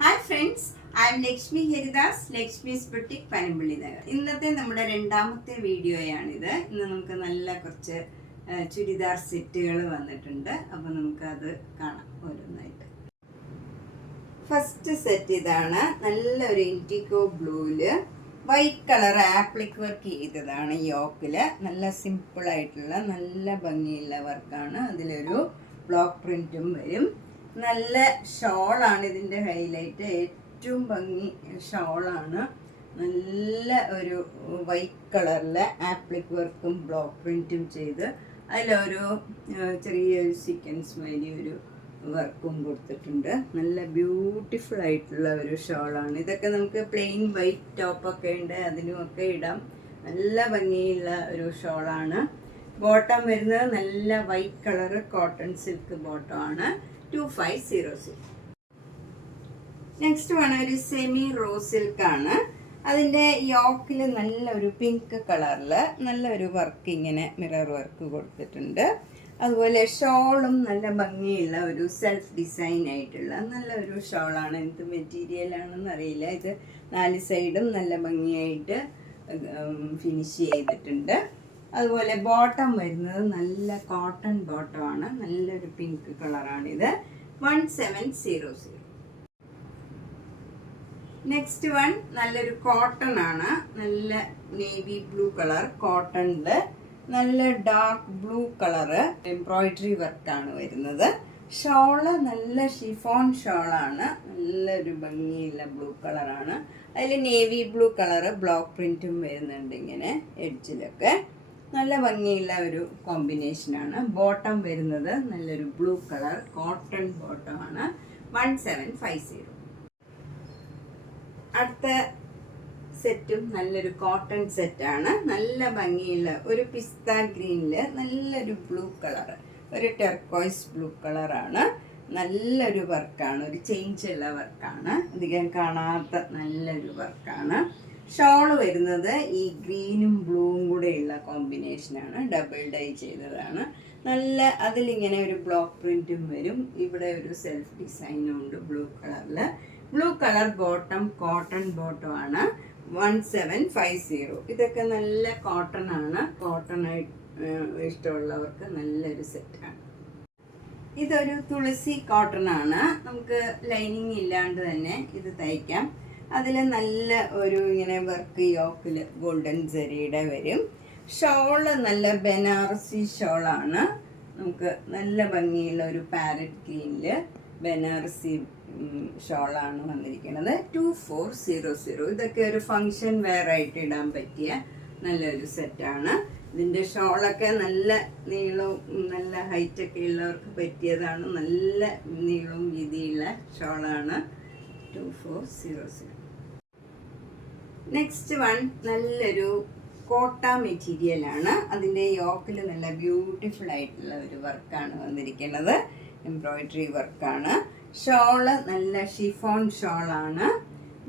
Hi friends, I M Lakshmi Haridas, Lakshmi's boutique Panampilly Nagar. ഇന്നത്തെ നമ്മുടെ രണ്ടാമത്തെ വീഡിയോയാണിത്. ഇന്ന് നമുക്ക് നല്ല കുറച്ച് ചുരിദാർ സെറ്റുകൾ വന്നിട്ടുണ്ട്. അപ്പോൾ നമുക്കത് കാണാം ഓരോന്നായിട്ട്. ഫസ്റ്റ് സെറ്റ് ഇതാണ്. നല്ലൊരു ഇൻഡിഗോ ബ്ലൂവില് വൈറ്റ് കളർ ആപ്ലിക് വർക്ക് ചെയ്തതാണ്. യോക്കില് നല്ല സിമ്പിളായിട്ടുള്ള നല്ല ഭംഗിയുള്ള വർക്കാണ്. അതിലൊരു ബ്ലോക്ക് പ്രിന്റും വരും. നല്ല ഷോളാണ് ഇതിൻ്റെ ഹൈലൈറ്റ്. ഏറ്റവും ഭംഗി ഷോളാണ്. നല്ല ഒരു വൈറ്റ് കളറിലെ ആപ്ലിക് വർക്കും ബ്ലോക്ക് പ്രിന്റും ചെയ്ത് അതിലൊരു ചെറിയൊരു സീക്വൻസ് മാതിരി ഒരു വർക്കും കൊടുത്തിട്ടുണ്ട്. നല്ല ബ്യൂട്ടിഫുൾ ആയിട്ടുള്ള ഒരു ഷോളാണ്. ഇതൊക്കെ നമുക്ക് പ്ലെയിൻ വൈറ്റ് ടോപ്പൊക്കെ ഉണ്ട്, അതിനുമൊക്കെ ഇടാം. നല്ല ഭംഗിയുള്ള ഒരു ഷോളാണ്. ബോട്ടം വരുന്നത് നല്ല white colour cotton silk bottom ആണ്. 2500. നെക്സ്റ്റ് വേണം ഒരു സെമി റോസ് സിൽക്കാണ്. അതിൻ്റെ യോക്കിൽ നല്ലൊരു പിങ്ക് കളറിൽ നല്ലൊരു വർക്ക്, ഇങ്ങനെ മിറർ വർക്ക് കൊടുത്തിട്ടുണ്ട്. അതുപോലെ ഷോളും നല്ല ഭംഗിയുള്ള ഒരു സെൽഫ് ഡിസൈൻ ആയിട്ടുള്ള നല്ലൊരു ഷോളാണ്. എന്ത് മെറ്റീരിയലാണെന്ന് അറിയില്ല. ഇത് 4 സൈഡും നല്ല ഭംഗിയായിട്ട് ഫിനിഷ് ചെയ്തിട്ടുണ്ട്. അതുപോലെ ബോട്ടം വരുന്നത് നല്ല കോട്ടൺ ബോട്ടമാണ്. നല്ലൊരു പിങ്ക് കളറാണിത്. 1700. നെക്സ്റ്റ് വൺ നല്ലൊരു കോട്ടൺ ആണ്. നല്ല നേവി ബ്ലൂ കളർ കോട്ടണിൽ നല്ല ഡാർക്ക് ബ്ലൂ കളറ് എംബ്രോയിഡറി വർക്കാണ് വരുന്നത്. ഷോള് നല്ല ഷിഫോൺ ഷോളാണ്. നല്ലൊരു ഭംഗിയുള്ള ബ്ലൂ കളറാണ്. അതിൽ നേവി ബ്ലൂ കളറ് ബ്ലോക്ക് പ്രിന്റും വരുന്നുണ്ട് ഇങ്ങനെ എഡ്ജിലൊക്കെ. നല്ല ഭംഗിയുള്ള ഒരു കോമ്പിനേഷനാണ്. ബോട്ടം വരുന്നത് നല്ലൊരു ബ്ലൂ കളർ കോട്ടൺ ബോട്ടമാണ്. 1750. അടുത്ത സെറ്റും നല്ലൊരു കോട്ടൺ സെറ്റാണ്. നല്ല ഭംഗിയുള്ള ഒരു പിസ്ത ഗ്രീനില് നല്ലൊരു ബ്ലൂ കളർ, ഒരു ടെർക്കോയ്സ് ബ്ലൂ കളറാണ്. നല്ലൊരു വർക്കാണ്, ഒരു ചേഞ്ച് ഉള്ള വർക്കാണ്. അധികം കാണാത്ത നല്ലൊരു വർക്കാണ്. ഷോള് വരുന്നത് ഈ ഗ്രീനും ബ്ലൂവും കൂടെയുള്ള കോമ്പിനേഷനാണ്. ഡബിൾ ഡൈ ചെയ്തതാണ്. നല്ല അതിലിങ്ങനെ ഒരു ബ്ലോക്ക് പ്രിന്റും വരും. ഇവിടെ ഒരു സെൽഫ് ഡിസൈനും ഉണ്ട് ബ്ലൂ കളറിൽ. Blue colour bottom cotton bottom ആണ്. 1750. ഇതൊക്കെ നല്ല കോട്ടൺ ആണ്. കോട്ടൺ ഇഷ്ടമുള്ളവർക്ക് നല്ലൊരു സെറ്റാണ്. ഇതൊരു തുളസി കോട്ടൺ ആണ്. നമുക്ക് ലൈനിങ് ഇല്ലാണ്ട് തന്നെ ഇത് തയ്ക്കാം. അതിൽ നല്ല ഒരു ഇങ്ങനെ വർക്ക് യോക്കിൽ ഗോൾഡൻ ജെറിയുടെ വരും. ഷോള് നല്ല ബനാറസി ഷോളാണ്. നമുക്ക് നല്ല ഭംഗിയുള്ള ഒരു പാരറ്റ് ഗ്രീനിൽ ബനാറസി ഷോളാണ് വന്നിരിക്കുന്നത്. 2400. ഇതൊക്കെ ഒരു ഫങ്ഷൻ വെയർ ആയിട്ട് ഇടാൻ പറ്റിയ നല്ലൊരു സെറ്റാണ്. ഇതിൻ്റെ ഷോളൊക്കെ നല്ല നീളവും നല്ല ഹൈറ്റൊക്കെ ഉള്ളവർക്ക് പറ്റിയതാണ്. നല്ല നീളവും വീതിയുള്ള ഷോളാണ്. 2400. നെക്സ്റ്റ് വൺ നല്ലൊരു കോട്ട മെറ്റീരിയലാണ്. അതിൻ്റെ യോക്കിൽ നല്ല ബ്യൂട്ടിഫുൾ ആയിട്ടുള്ള ഒരു വർക്കാണ് വന്നിരിക്കുന്നത്. എംബ്രോയിഡറി വർക്കാണ്. ഷോള് നല്ല ഷിഫോൺ ഷോളാണ്.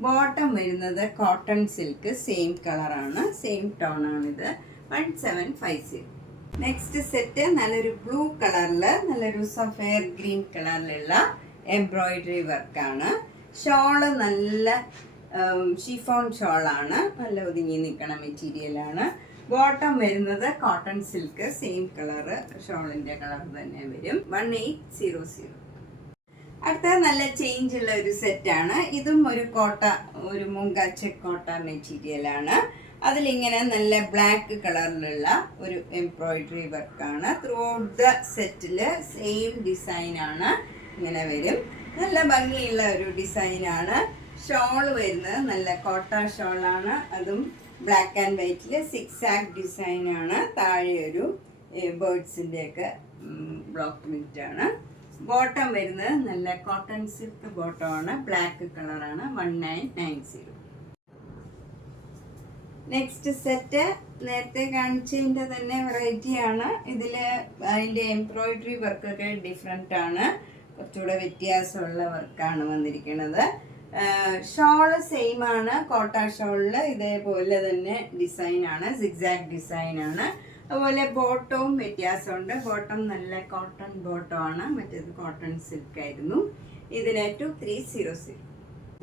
ബോട്ടം വരുന്നത് കോട്ടൺ സിൽക്ക് സെയിം കളറാണ്, സെയിം ടോണാണിത്. 1750. നെക്സ്റ്റ് സെറ്റ് നല്ലൊരു ബ്ലൂ കളറിൽ നല്ലൊരു സഫയർ ഗ്രീൻ കളറിലുള്ള എംബ്രോയിഡറി വർക്കാണ്. ഷോള് നല്ല ഷിഫോൺ ഷോളാണ്. നല്ല ഒതുങ്ങി നിൽക്കണ മെറ്റീരിയലാണ്. ബോട്ടം വരുന്നത് കോട്ടൺ സിൽക്ക് സെയിം കളറ്, ഷോളിൻ്റെ കളർ തന്നെ വരും. 1800. അടുത്ത നല്ല ചേഞ്ച് ഉള്ള ഒരു സെറ്റാണ്. ഇതും ഒരു കോട്ട, ഒരു മുങ്കാച്ച കോട്ട മെറ്റീരിയലാണ്. അതിലിങ്ങനെ നല്ല ബ്ലാക്ക് കളറിലുള്ള ഒരു എംബ്രോയിഡറി വർക്കാണ്. Through out the settle same ഡിസൈനാണ് ഇങ്ങനെ വരും. നല്ല ഭംഗിയുള്ള ഒരു ഡിസൈനാണ്. ഷോള് വരുന്നത് നല്ല കോട്ട ഷോളാണ്. അതും ബ്ലാക്ക് ആൻഡ് വൈറ്റിൽ സിക്സാക് ഡിസൈനാണ്. താഴെ ഒരു ബേർഡ്സിൻ്റെയൊക്കെ ബ്ലോക്ക് പ്രിൻ്റാണ്. ബോട്ടം വരുന്നത് നല്ല കോട്ടൺ സിൽക്ക് ബോട്ടമാണ്. ബ്ലാക്ക് കളറാണ്. 1990. നെക്സ്റ്റ് സെറ്റ് നേരത്തെ കാണിച്ചതിൻ്റെ തന്നെ വെറൈറ്റിയാണ്. ഇതിൽ അതിൻ്റെ എംബ്രോയിഡറി വർക്കൊക്കെ ഡിഫറെൻ്റ് ആണ്. കുറച്ചുകൂടെ വ്യത്യാസമുള്ള വർക്കാണ് വന്നിരിക്കുന്നത്. ഷോള് സെയിം ആണ്. കോട്ട ഷോളിൽ ഇതേപോലെ തന്നെ ഡിസൈനാണ്, സിക്സാക് ഡിസൈനാണ്. അതുപോലെ ബോട്ടവും വ്യത്യാസമുണ്ട്. ബോട്ടം നല്ല കോട്ടൺ ബോട്ടമാണ്. മറ്റേത് കോട്ടൺ സിൽക്ക് ആയിരുന്നു. ഇതിന് 2300.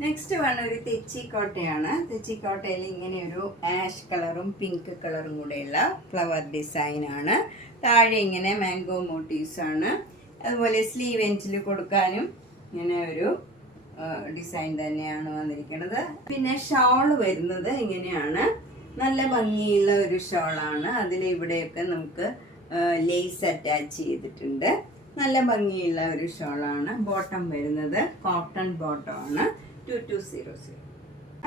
നെക്സ്റ്റ് വൺ ഒരു തെച്ചിക്കോട്ടയാണ്. തെച്ചിക്കോട്ടയിൽ ഇങ്ങനെ ഒരു ആഷ് കളറും പിങ്ക് കളറും കൂടെയുള്ള ഫ്ലവർ ഡിസൈനാണ്. താഴെ ഇങ്ങനെ മാംഗോ മോട്ടീവ്സ് ആണ്. അതുപോലെ സ്ലീവ് എൻഡിൽ കൊടുക്കാനും ഇങ്ങനെ ഒരു ഡിസൈൻ തന്നെയാണ് വന്നിരിക്കുന്നത്. പിന്നെ ഷോൾ വരുന്നത് ഇങ്ങനെയാണ്. നല്ല ഭംഗിയുള്ള ഒരു ഷോളാണ്. അതിൽ ഇവിടെയൊക്കെ നമുക്ക് ലേസ് അറ്റാച്ച് ചെയ്തിട്ടുണ്ട്. നല്ല ഭംഗിയുള്ള ഒരു ഷോളാണ്. ബോട്ടം വരുന്നത് കോട്ടൺ ബോട്ടം ആണ്. 2200.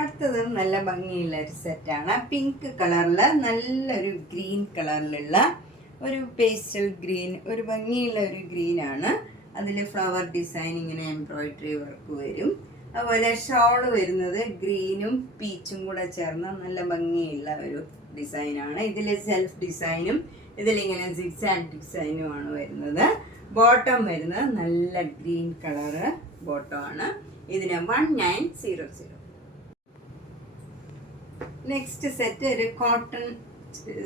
അടുത്തത് നല്ല ഭംഗിയുള്ള ഒരു സെറ്റാണ്. പിങ്ക് കളറിൽ നല്ലൊരു ഗ്രീൻ കളറിലുള്ള ഒരു പേസ്റ്റൽ ഗ്രീൻ, ഒരു ഭംഗിയുള്ള ഒരു ഗ്രീനാണ്. അതിൽ ഫ്ലവർ ഡിസൈൻ ഇങ്ങനെ എംബ്രോയിഡറി വർക്ക് വരും. അതുപോലെ ഷോൾ വരുന്നത് ഗ്രീനും പീച്ചും കൂടെ ചേർന്ന നല്ല ഭംഗിയുള്ള ഒരു ഡിസൈനാണ്. ഇതിൽ സെൽഫ് ഡിസൈനും ഇതിലിങ്ങനെ സിക്സാക്ട് ഡിസൈനുമാണ് വരുന്നത്. ബോട്ടം വരുന്നത് നല്ല ഗ്രീൻ കളറ് ബോട്ടമാണ്. ഇതിന് 1900. നെക്സ്റ്റ് സെറ്റ് ഒരു കോട്ടൺ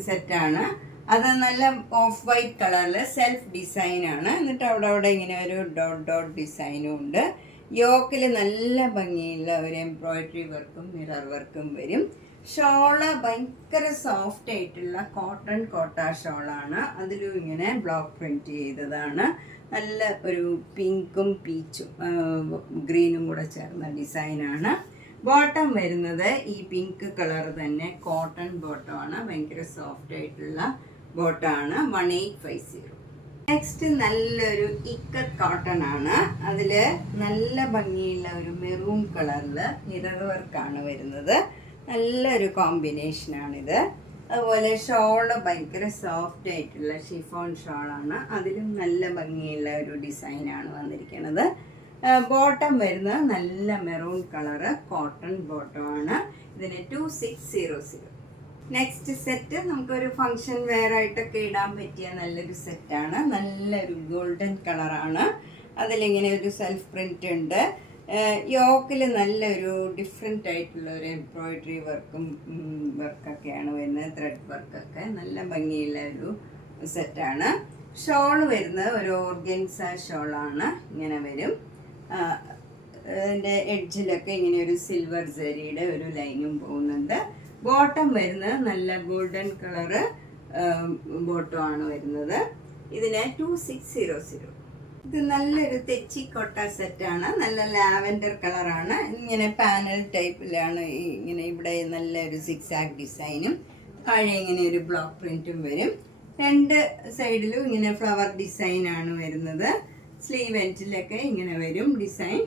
സെറ്റാണ്. അത് നല്ല ഓഫ് വൈറ്റ് കളറിൽ സെൽഫ് ഡിസൈനാണ്. എന്നിട്ട് അവിടെ ഇങ്ങനെ ഒരു ഡോട്ട് ഡോട്ട് ഡിസൈനും ഉണ്ട്. യോക്കിൽ നല്ല ഭംഗിയുള്ള ഒരു എംബ്രോയിഡറി വർക്കും മിറർ വർക്കും വരും. ഷോള് ഭയങ്കര സോഫ്റ്റ് ആയിട്ടുള്ള കോട്ടൺ കോട്ട ഷോളാണ്. അതിലും ഇങ്ങനെ ബ്ലോക്ക് പ്രിന്റ് ചെയ്തതാണ്. നല്ല ഒരു പിങ്കും പീച്ചും ഗ്രീനും കൂടെ ചേർന്ന ഡിസൈനാണ്. ബോട്ടം വരുന്നത് ഈ പിങ്ക് കളർ തന്നെ കോട്ടൺ ബോട്ടമാണ്. ഭയങ്കര സോഫ്റ്റ് ആയിട്ടുള്ള ബോട്ടമാണ്. 1850. നെക്സ്റ്റ് നല്ലൊരു ഇക്കത്ത് കോട്ടൺ ആണ്. അതിൽ നല്ല ഭംഗിയുള്ള ഒരു മെറൂൺ കളറിൽ മിറർ വർക്കാണ് വരുന്നത്. നല്ലൊരു കോമ്പിനേഷനാണിത്. അതുപോലെ ഷോള് ഭയങ്കര സോഫ്റ്റ് ആയിട്ടുള്ള ഷിഫോൺ ഷോളാണ്. അതിലും നല്ല ഭംഗിയുള്ള ഒരു ഡിസൈനാണ് വന്നിരിക്കുന്നത്. ബോട്ടം വരുന്നത് നല്ല മെറൂൺ കളറ് കോട്ടൺ ബോട്ടമാണ്. ഇതിന് 2600. നെക്സ്റ്റ് സെറ്റ് നമുക്കൊരു ഫങ്ഷൻ വെയർ ആയിട്ടൊക്കെ ഇടാൻ പറ്റിയ നല്ലൊരു സെറ്റാണ്. നല്ലൊരു ഗോൾഡൻ കളറാണ്. അതിലിങ്ങനെ ഒരു സെൽഫ് പ്രിന്റ് ഉണ്ട്. യോക്കിൽ നല്ലൊരു ഡിഫറെൻ്റ് ആയിട്ടുള്ള ഒരു എംബ്രോയിഡറി വർക്കൊക്കെയാണ് വരുന്നത്. ത്രെഡ് വർക്കൊക്കെ നല്ല ഭംഗിയുള്ള ഒരു സെറ്റാണ്. ഷോള് വരുന്നത് ഒരു ഓർഗൻസ ഷോളാണ്. ഇങ്ങനെ വരും. അതിൻ്റെ എഡ്ജിലൊക്കെ ഇങ്ങനെ ഒരു സിൽവർ ജരിയുടെ ഒരു ലൈനും പോകുന്നുണ്ട്. ബോട്ടം വരുന്നത് നല്ല ഗോൾഡൻ കളറ് ബോട്ടമാണ് വരുന്നത്. ഇതിന് 2600. ഇത് നല്ലൊരു തെച്ചിക്കോട്ട സെറ്റാണ്. നല്ല ലാവൻഡർ കളറാണ്. ഇങ്ങനെ പാനൽ ടൈപ്പിലാണ്. ഇങ്ങനെ ഇവിടെ നല്ലൊരു സിക്സാക് ഡിസൈനും താഴെ ഇങ്ങനെ ഒരു ബ്ലോക്ക് പ്രിന്റും വരും. രണ്ട് സൈഡിലും ഇങ്ങനെ ഫ്ലവർ ഡിസൈനാണ് വരുന്നത്. സ്ലീവ് എൻഡിലൊക്കെ ഇങ്ങനെ വരും ഡിസൈൻ.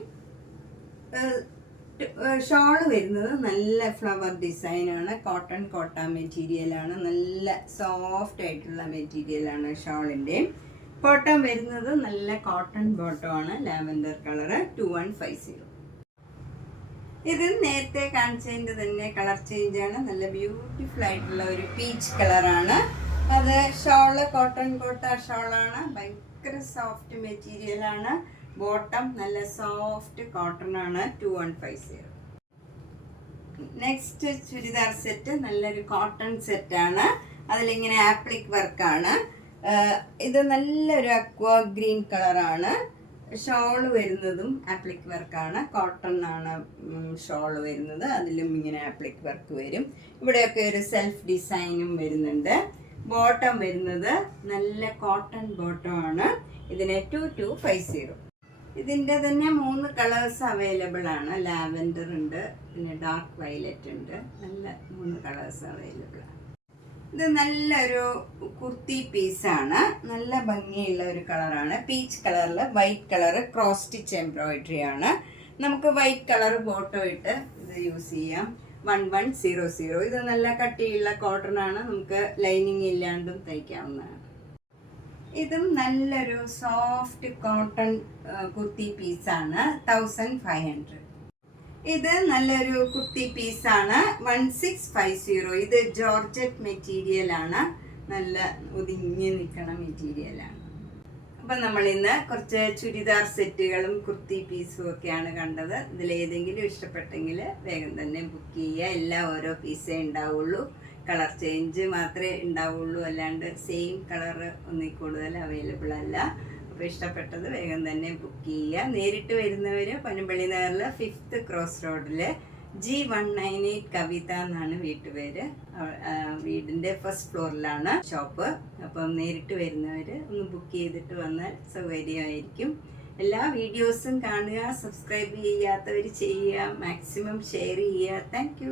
ഷോള് വരുന്നത് നല്ല ഫ്ലവർ ഡിസൈനാണ്. കോട്ടൺ കോട്ട മെറ്റീരിയലാണ്. നല്ല സോഫ്റ്റ് ആയിട്ടുള്ള മെറ്റീരിയലാണ് ഷോളിൻ്റെ. ബോട്ടം വരുന്നത് നല്ല കോട്ടൺ ബോട്ടമാണ്. Lavender colour 2150. ഇത് നേരത്തെ കാണിച്ചതിൻ്റെ തന്നെ കളർ ചേഞ്ചാണ്. നല്ല ബ്യൂട്ടിഫുൾ ആയിട്ടുള്ള ഒരു പീച്ച് കളറാണ്. അത് ഷോള് കോട്ടൺ കോട്ട ഷോളാണ്. ഭയങ്കര സോഫ്റ്റ് മെറ്റീരിയലാണ്. ബോട്ടം നല്ല സോഫ്റ്റ് കോട്ടൺ ആണ്. 2150. നെക്സ്റ്റ് ചുരിദാർ സെറ്റ് നല്ലൊരു കോട്ടൺ സെറ്റാണ്. അതിലിങ്ങനെ ആപ്ലിക് വർക്കാണ്. ഇത് നല്ലൊരു അക്വ ഗ്രീൻ കളറാണ്. ഷോള് വരുന്നതും ആപ്ലിക് വർക്കാണ്. കോട്ടൺ ആണ് ഷോള് വരുന്നത്. അതിലും ഇങ്ങനെ ആപ്ലിക് വർക്ക് വരും. ഇവിടെയൊക്കെ ഒരു സെൽഫ് ഡിസൈനും വരുന്നുണ്ട്. ബോട്ടം വരുന്നത് നല്ല കോട്ടൺ ബോട്ടമാണ്. ഇതിന് 2250. ഇതിൻ്റെ തന്നെ 3 കളേഴ്സ് അവൈലബിൾ ആണ്. ലാവൻഡർ ഉണ്ട്, പിന്നെ ഡാർക്ക് വയലറ്റ് ഉണ്ട്. നല്ല 3 കളേഴ്സ് അവൈലബിൾ ആണ്. ഇത് നല്ലൊരു കുർത്തി പീസാണ്. നല്ല ഭംഗിയുള്ള ഒരു കളറാണ്. പീച്ച് കളറിൽ white colour cross stitch embroidery ആണ്. നമുക്ക് വൈറ്റ് കളർ ബോട്ടോ ഇട്ട് ഇത് യൂസ് ചെയ്യാം. 1100. ഇത് നല്ല കട്ടിയുള്ള കോട്ടൺ ആണ്. നമുക്ക് ലൈനിങ് ഇല്ലാണ്ടും തയ്ക്കാവുന്നതാണ്. ഇതും നല്ലൊരു സോഫ്റ്റ് കോട്ടൺ കുർത്തി പീസാണ്. 1500. ഇത് നല്ലൊരു കുർത്തി പീസാണ്. 1650. ഇത് ജോർജറ്റ് മെറ്റീരിയലാണ്. നല്ല ഒതുങ്ങി നിൽക്കണ മെറ്റീരിയലാണ്. അപ്പം നമ്മൾ ഇന്ന് കുറച്ച് ചുരിദാർ സെറ്റുകളും കുർത്തി പീസും ഒക്കെയാണ് കണ്ടത്. ഇതിലേതെങ്കിലും ഇഷ്ടപ്പെട്ടെങ്കിൽ വേഗം തന്നെ ബുക്ക് ചെയ്യുക. എല്ലാം ഓരോ പീസേ ഉണ്ടാവുള്ളൂ. കളർ ചേഞ്ച് മാത്രമേ ഉണ്ടാവുള്ളൂ. അല്ലാണ്ട് സെയിം കളറ് ഒന്നിൽ കൂടുതൽ അവൈലബിൾ അല്ല. അപ്പോൾ ഇഷ്ടപ്പെട്ടത് വേഗം തന്നെ ബുക്ക് ചെയ്യുക. നേരിട്ട് വരുന്നവർ പനമ്പള്ളി നഗറിൽ 5th ക്രോസ് റോഡിൽ G198 കവിത എന്നാണ് വീട്ടുപേര്. വീടിൻ്റെ ഫസ്റ്റ് ഫ്ലോറിലാണ് ഷോപ്പ്. അപ്പം നേരിട്ട് വരുന്നവർ ഒന്ന് ബുക്ക് ചെയ്തിട്ട് വന്നാൽ സൗകര്യമായിരിക്കും. എല്ലാ വീഡിയോസും കാണുക, സബ്സ്ക്രൈബ് ചെയ്യാത്തവർ ചെയ്യുക, മാക്സിമം ഷെയർ ചെയ്യുക. താങ്ക്